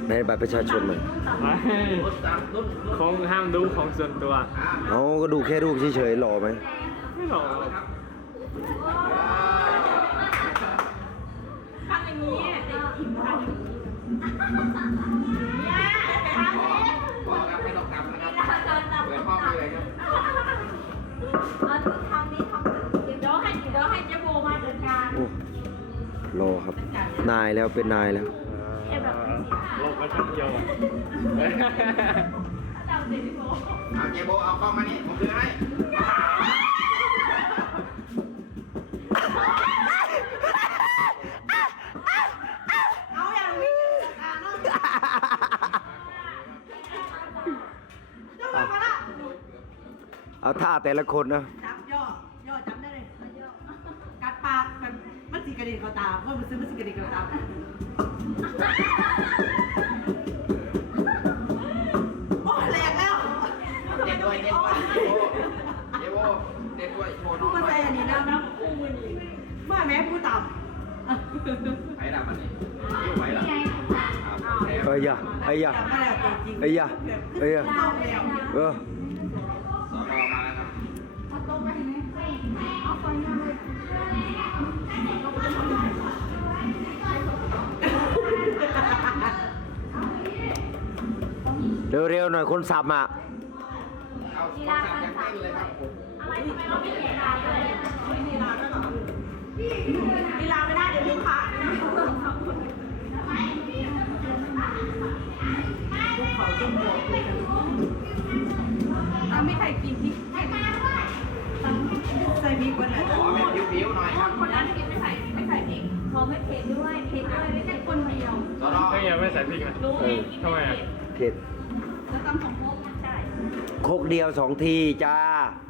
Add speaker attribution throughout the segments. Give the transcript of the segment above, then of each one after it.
Speaker 1: ในบัตรประชาชนหน่อย
Speaker 2: ของห้ามดูของส่วนตัว
Speaker 1: เอาก็ดูแค่รูปเฉยๆหล่อไหม
Speaker 2: ไม่หรอก
Speaker 3: ทำอย่างนี้เด็กหญิงทำอย่างนี้เนี่ยทำนี้
Speaker 4: พอครับไม่ต้องทำนะครับเปิดห้องเลยครับ
Speaker 3: ทำนี้ทำเดี๋ยวให้เจ๊โบมาจัดการ
Speaker 1: โอ้รอครับ นายแล้วเป็นนายแล้ว
Speaker 2: โลกมันทั้งเดียวอ่ะ
Speaker 3: ถ้าเราเด็กโบ
Speaker 4: เอาเจโบเอากล้องมานี่ผมถือให้
Speaker 3: เอาอย่างวิ่งต้องมาละ
Speaker 1: เอาท่าแต่ละคนนะ
Speaker 5: จับย่อจับได้เลยกัดปากมันสีกระดิ่งเขาตาเพราะมันซื้อมันสีกระดิ่งเขาตาโอ้แหลกแล้ว
Speaker 4: เด็ดด้วยเด็ดด้วยเจโบเด็ดด้วยโชว์น้
Speaker 5: พู
Speaker 4: อ
Speaker 5: ด
Speaker 4: ง
Speaker 5: มา
Speaker 4: ด้ว
Speaker 5: ใส่
Speaker 4: ย
Speaker 5: อันนี้นะว่าแม่พูดต่
Speaker 4: ไอ้ดำมันนี่ยิ้วไว้ละ
Speaker 1: เอ้ยอย่าเอ้ยอย่า
Speaker 5: ำไม่ได้ตัวจริง
Speaker 1: เอ้ยอย่าเอ้ยอย่า
Speaker 5: ต้องแล้ว
Speaker 1: เออ
Speaker 4: สอนอมาแล้วครับ
Speaker 1: เร็วๆหน่อยคนสับอ่ะ
Speaker 4: เอาสองสามยังเต้นเลยครับผม
Speaker 3: อะไรทำไมเราไม่เห็นลาเลย
Speaker 5: ลีลาไม่ได้เดี๋ยวลูกค้าลูกเขาจุ่มหัวไม่ใครกินพริกใส่พริกวันไหน
Speaker 4: ขอแบบผิวๆหน่อยครับ
Speaker 3: คนนั้นกินไม่ใส่พริกเขาไม่เผ็ดด้วยเผ็ดด้วยไม่ใช่คนเดียว
Speaker 4: สอนอ
Speaker 2: ไม่ยังไม่ใส่พริกนะ
Speaker 3: รู้เองกิน
Speaker 2: ทำไม
Speaker 3: ไม่
Speaker 2: อ่ะ
Speaker 3: เผ็ด
Speaker 1: เผ็ด
Speaker 3: แล้วตำของพวกใช่
Speaker 1: โคกเดียว2 ทีจ้า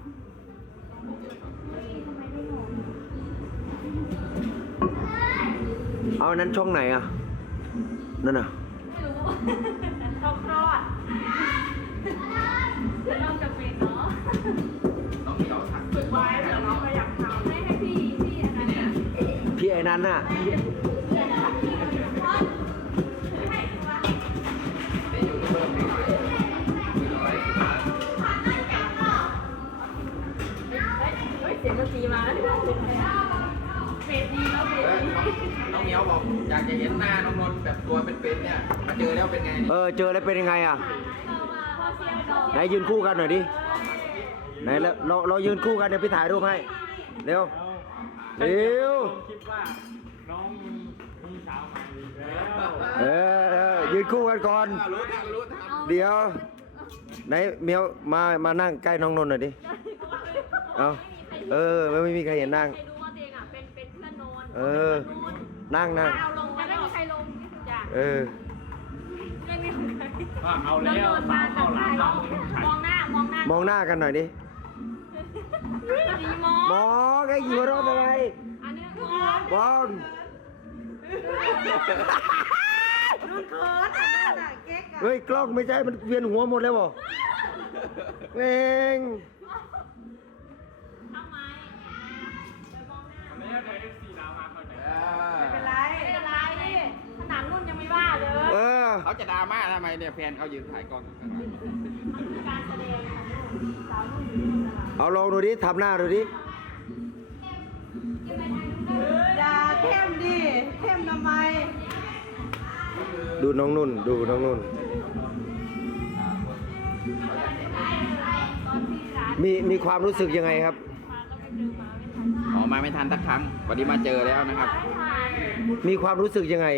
Speaker 1: เอานั้นช่องไหนอ่ะ นั่นน่ะ
Speaker 3: ไม่รู้เขาคลอดแล้วน้องจะเป็นเนาะ
Speaker 4: น้องเหนียวถัก
Speaker 5: ฝึกไว้เดี๋ยวน้องก็อยากทำ
Speaker 3: ให้พี่อันนั้นเนี่ย
Speaker 1: พี่ไอ้นั้นน่ะ
Speaker 4: ได้อยู่ที่เพิ่มหน่อยคืออะไร
Speaker 3: เสียงดนตรีมาแล้วเป็ดดีแล้วเป็ดดี
Speaker 4: น้องเหนียวบอกอยากจะเห็นหน้าน้องนนท์แบบตัวเป็นๆเนี่ยมาเจอแล้วเป็นไง
Speaker 1: เจอแล้วเป็นยังไงอ่ะ
Speaker 3: พอเสียงดอก
Speaker 1: ไหนยืนคู่กันหน่อยดิ ไหนแล้วเรายืนคู่กันเดี๋ยวพี่ถ่ายรูปให้ เร็ว เร็ว
Speaker 2: คิดว่าน้องมีสาวใหม่อีกแล้ว
Speaker 1: ยืนคู่กันก่อน
Speaker 4: รู้ทันรู้ทัน
Speaker 1: เดี๋ยว ไหนเมียวมานั่งใกล้น้องนนท์หน่อยดิ เอาไม่มีใครเห็นนั่ง
Speaker 3: ใครรู้ว่าตัวเองอ่ะเป็นเพื่อนโนน
Speaker 1: นั่ง
Speaker 3: เอาลงมาไม่มีใครลงจ้ะไม่มีใคร
Speaker 2: ว่าเอาแล้วสาวเข้าหลังเราใคร
Speaker 3: มองหน้าม
Speaker 1: องหน้ากันหน่อยดิ
Speaker 3: ดีมอง
Speaker 1: มองไอ้หัวเราะอะไร
Speaker 3: อันนี้มอง
Speaker 1: มอง
Speaker 5: รุ่นเคิร์ดอันนั้นน่ะเก๊กอ่ะ
Speaker 1: เฮ้ยกล้องไม่ใช่ มันเวียนหัวหมดแล้วบ่เอง
Speaker 3: ทำไมไปมองหน้า
Speaker 2: อันนี้เดี๋ยว FC ดาวมาเข้าใจ
Speaker 5: ไม่เป็นไร
Speaker 3: ไม่เป็นไรขนาดรุ่นยังไม่ว่าเลย
Speaker 4: เขาจะดราม่าทำไมเนี่ยแฟนเขายืนถ่ายกล้องข้างหลัง
Speaker 3: มันคือการแสดงค่ะลูกสาวรุ่นอยู่นู่นนะคะ
Speaker 1: เอาลองดูดิทำหน้าดูดิ
Speaker 5: อย่าเข้มดิเข้มทำไม
Speaker 1: ดูน้องนุ่น ดูน้องนุ่น
Speaker 3: ตอนที่ร้าน
Speaker 1: มีความรู้สึกยังไงครับ
Speaker 3: มาก็ไปเจอมาไม่ทัน
Speaker 4: อ๋อมาไม่ทันสักครั้งวันนี้มาเจอแล้วนะครับ
Speaker 1: มีความรู้สึกยังไง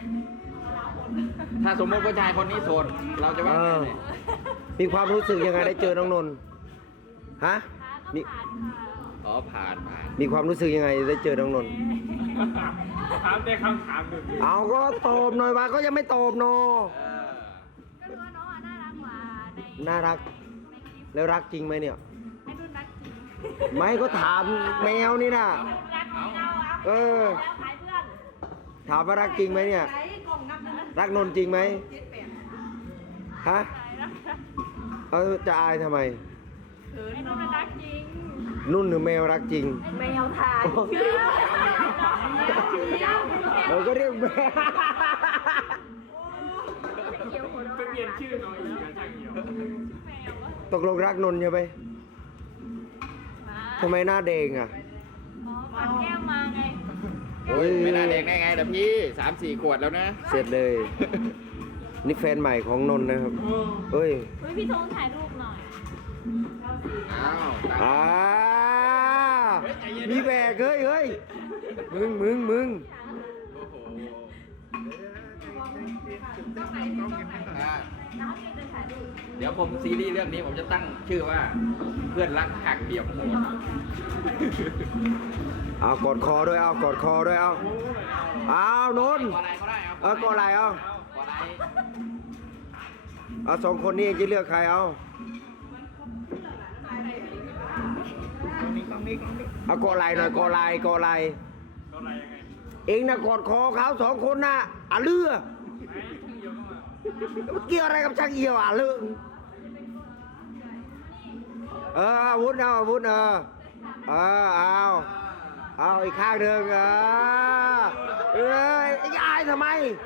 Speaker 4: ถ้าสมมติผู้ชายคนนี้โสดเราจะว่าไงเนี่ย
Speaker 1: มีความรู้สึกยังไงได้เจอน้องนนท์ฮะ
Speaker 3: มี
Speaker 1: มี
Speaker 3: ผ่านค่ะ
Speaker 4: อ๋อผ่าน
Speaker 1: มีความรู้สึกยังไงได้เจอน้องนนท์
Speaker 2: ถามแต่คำถามหนึ่ง
Speaker 1: เอาก็ตอบหน่อยว่าก็ยังไม่ตอบเนอะ
Speaker 3: ก็รู้ว่าน้องอ่ะน่ารักกว่าใน
Speaker 1: น่ารัก
Speaker 3: ในคลิป
Speaker 1: แล้วรักจริงไหมเนี่ย
Speaker 3: ให้รุ่นรักจริง
Speaker 1: ไม่ก็ถามแมวนี่นะ
Speaker 3: รักจริงเอา
Speaker 1: เออ
Speaker 3: แล้วขายเพื่อน
Speaker 1: ถามว่ารักจริงไหมเนี่ย
Speaker 5: ไหนกล่องนับนั้น
Speaker 1: รักนนท์จริงไหม
Speaker 5: 78
Speaker 1: ฮะ
Speaker 3: ขายรัก
Speaker 1: เอาจะอายทำไม
Speaker 5: เขิน
Speaker 3: ให้รุ่
Speaker 5: เนาะ
Speaker 3: นรักจริง
Speaker 1: นุ่นหรือแมวรักจริง
Speaker 3: แมวถ่าย
Speaker 1: เราก็เรียกแมว
Speaker 2: ชื่อน้องอีกช่างเหี่ยว
Speaker 3: แมววะ
Speaker 1: ตกลงรักนนท์ใช่ไหม
Speaker 3: มา
Speaker 1: ทำไมหน้าแดงอ่ะ
Speaker 3: อ๋อปัดแก้วมาไง
Speaker 1: โอ้ย
Speaker 4: ไม่น่าเด็กได้ไงแต่พี่3-4 ขวดแล้วนะ
Speaker 1: เสร็จเลย นี่แฟนใหม่ของนนท์นะครับ เอ้ย
Speaker 3: เฮ้ยพี่ธงถ่ายรูปหน่อย
Speaker 4: อ้าวตาม
Speaker 1: อ่ามีแบกเฮ้ยเฮ้ยมึง
Speaker 4: โอ้โห
Speaker 3: น้องเกจะถ่ายรูป
Speaker 4: เดี๋ยวผมซีรีส์เรื่องนี้ผมจะตั้งชื่อว่าเพื่อนรักหักเดี่ยวโหด
Speaker 1: เอากอดคอด้วยเอากอดคอด้วยเอานนท์
Speaker 4: กออะไรก็ได้ครับ
Speaker 1: กออะไรเอา
Speaker 4: กออะไร
Speaker 1: เอาสองคนนี้เองจะเลือกใครเอาเอากออะไรหน่อยกออะไร
Speaker 2: ก็อะไรยังไง
Speaker 1: เองนะกอดคอเขาสองคนนะเลือ
Speaker 2: ไหนช่างเหี่ยวก็มา
Speaker 1: เกี่ยวอะไรกับช่างเอี่ยวเลืออาวุธเอาอีกข้างหนึ่งไอ้อายทำไม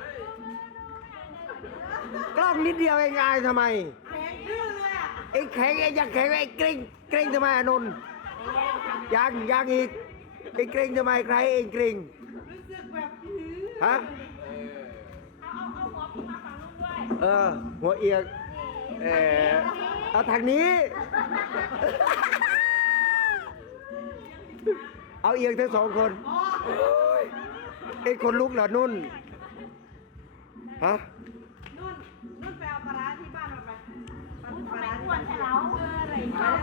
Speaker 1: กล้องนิดเดียวเองอายทำไม
Speaker 5: แข็งดื้อเลยอ่ะ
Speaker 1: ไอ้แข็งไอ้ยังแข็งไอ้เกรงทำไมอนนท์ยังอีกไอ้เกรงทำไมใครเองเกรง
Speaker 5: รู้สึกแบบ
Speaker 1: ฮะ
Speaker 3: เอาหัวพี่มาฝั่งนู้นด้วย
Speaker 1: หัวเอียงเอาทางนี้ เอาเอียงทั้งสองคนไอ้คนลุกเหรอนุ่นฮะ
Speaker 5: นุ่นไปเอาปลาร้าที่บ้านมาไปปลา
Speaker 3: ทำไม
Speaker 5: ร้า
Speaker 3: อ้วนแค่เราอะไรชอบ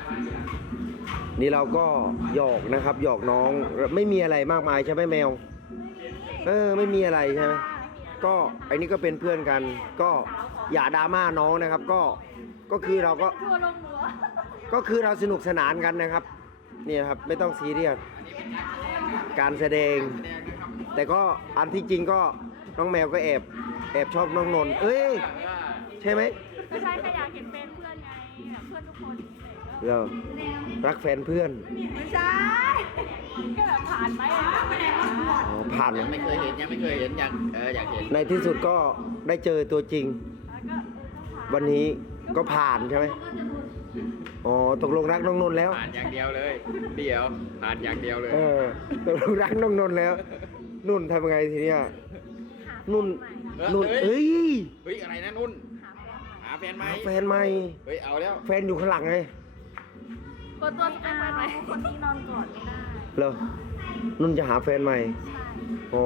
Speaker 1: นี่เราก็หยอกนะครับหยอกน้องไม่มีอะไรมากมายใช่ไหมแมว ไม่มีอะไรใช่ไหมก็ไอ้นี่ก็เป็นเพื่อนกัน ก็อย่าดราม่าน้องนะครับ ก็คือเราก็
Speaker 3: ทัวลงหัว
Speaker 1: ก็คือเราสนุกสนานกันนะครับนี่นะครับไม่ต้องซีเรียสการแสดง แต่ก็อันที่จริงก็น้องแมวก็แอบชอบน้องนนท์ใช่ไหม
Speaker 3: ไม่ใช่แค่อยากเห็นเป็นเพื่อนไงแบบเพื่อนทุกคนนี่เลย
Speaker 1: เรารักแฟนเพื่อน
Speaker 3: ไม่ใช่ก็แบบผ่านไหม
Speaker 1: ผ่าน
Speaker 4: ยังไม่เคยเห็นอยากเห็น
Speaker 1: ในที่สุดก็ได้เจอตัวจริง
Speaker 3: แล้วก็ผ่าน
Speaker 1: วันนี้ก็ผ่านใช่ไหมอ๋อตกลงรักน้องนนท์แล้ว
Speaker 4: ผ่านอย่างเดียวเลยเดี๋ยวผ่านอย่างเดียวเลย
Speaker 1: ตกลงรักน้องนนท์แล้ว นุ่นทำไงทีเนี้ย
Speaker 3: หา
Speaker 1: นุ่น นุ่นเอ้ย
Speaker 4: เฮ้ยอะไรนะนุ่น หาแฟนไหม
Speaker 1: หาแฟนใหม่
Speaker 4: เฮ้ยเอาแล้ว
Speaker 1: แฟนอยู่ข้างหลังไง
Speaker 3: กดตัวสแกนไปไหมคนนี้นอนกอดไม่ได้
Speaker 1: เหรอนุ่นจะหาแฟนใหม่
Speaker 3: ใช่
Speaker 1: อ๋อ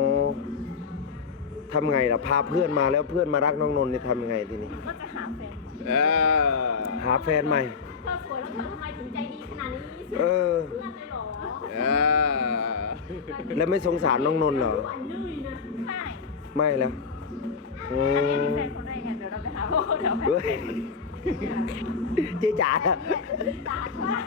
Speaker 1: ทำไงล่ะพาเพื่อนมาแล้วเพื่อนมารักน้องนนท์เนี่ยทำยังไงทีนี้
Speaker 3: ก็จะหาแฟนใหม่
Speaker 1: หาแฟนใหม่
Speaker 3: เธอสวยแล้วเธอทำไมถึงใจดีขนาดนี้
Speaker 1: เออ
Speaker 3: เพื่อนเลยเหรอ
Speaker 1: แล้วไม่สงสารน้องนนท์เหรอ
Speaker 3: ใช่
Speaker 1: ไม่แล้วโอ้
Speaker 3: อันนี้มีแฟนคนแรกไงเดี๋ยวเราไปหาโอ้เดี๋ยวแฟน
Speaker 1: เฮ้ยเจ๊จ๋าอะ
Speaker 3: ตาช่วย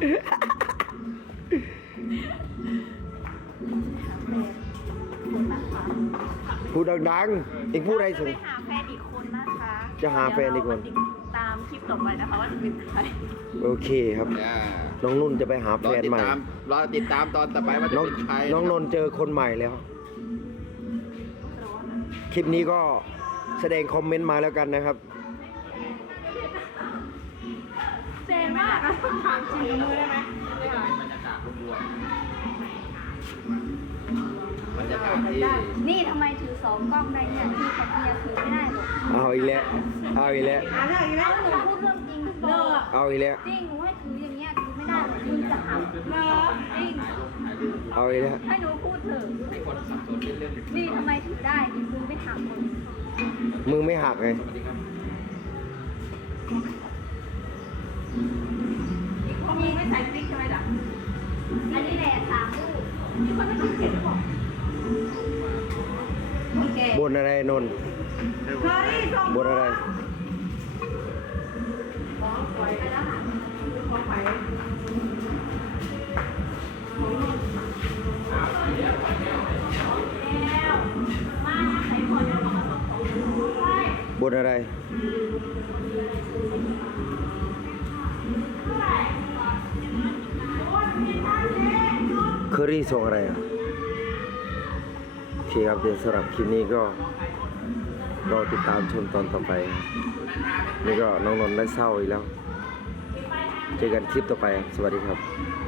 Speaker 3: คนนะคะ
Speaker 1: พูดดังๆเองพูดอะไรถึง
Speaker 3: จะไปหาแฟนอีกคนนะคะ
Speaker 1: จะหาแฟนอีกคน
Speaker 3: เดี๋ยวเรามาติดตามคลิปต่อไปนะคะว่าจะเป็นใคร
Speaker 1: โอเคครับ น้องนุ่นจะไปหาร แฟ
Speaker 4: อน ติด
Speaker 1: ใหม่
Speaker 4: ตามรอติดตามตอนต่อไปว่าจะ
Speaker 1: น้อง
Speaker 4: เป็นใคร
Speaker 1: น้องนนท์เจอคนใหม่แล้ว คลิปนี้ก็แสดงคอมเมนต์มาแล้วกันนะครับ
Speaker 3: เจนมากนะถามจริงมือได้ไหม
Speaker 4: เป็นบรรยากาศรวมๆบรรยากาศที่
Speaker 3: นี่ทำไมถือสองกล้องได้เนี่ยที่กับเมียถือไม่ได้หรอก
Speaker 1: เอาอีกแล้วเอาอีกแล้ว
Speaker 5: อ่านได้อีกแล้
Speaker 3: แล้ว วหนูพูดเรื่องจริงทุกคน
Speaker 1: เอาอีกแล้ว
Speaker 3: จริงหนูให้ถืออย่างเงี้ยถือไม่ได้หรอกมึงจะหักเหรอจริง
Speaker 1: เอาอีกแล้ว
Speaker 3: ให้หนูพูดเถอะ
Speaker 4: ให้คนสับสนเรื่อง
Speaker 3: นี่ทำไมถือได้ดิมึงไม่หักคน
Speaker 1: มึงไม่หักไง
Speaker 4: สวัสดีครับ
Speaker 5: อีกคนนึงไม่ใส่พริกใช่ไหมจ๊ะ
Speaker 3: อันนี้แหละสามลูกมีคนไม่ต้องเขียนหรอก
Speaker 5: คนแก่
Speaker 1: บนอะไรนนท์
Speaker 5: เคอรี่ส่ง
Speaker 1: บนอะไร
Speaker 5: ของปล่อยไปแล้วค่ะของไป
Speaker 3: แล้วมาใส่คนแล้วเขามาส่งของหนูด้วย
Speaker 1: บนอะไร เคอรี่ส่งอะไรอ่ะโอเคครับเดี๋ยวสำหรับคลิปนี้ก็รอติดตามชมตอนต่อไป นี่ก็น้องนนท์ได้เศร้าอีกแล้ว เจอกันคลิปต่อไป สวัสดีครับ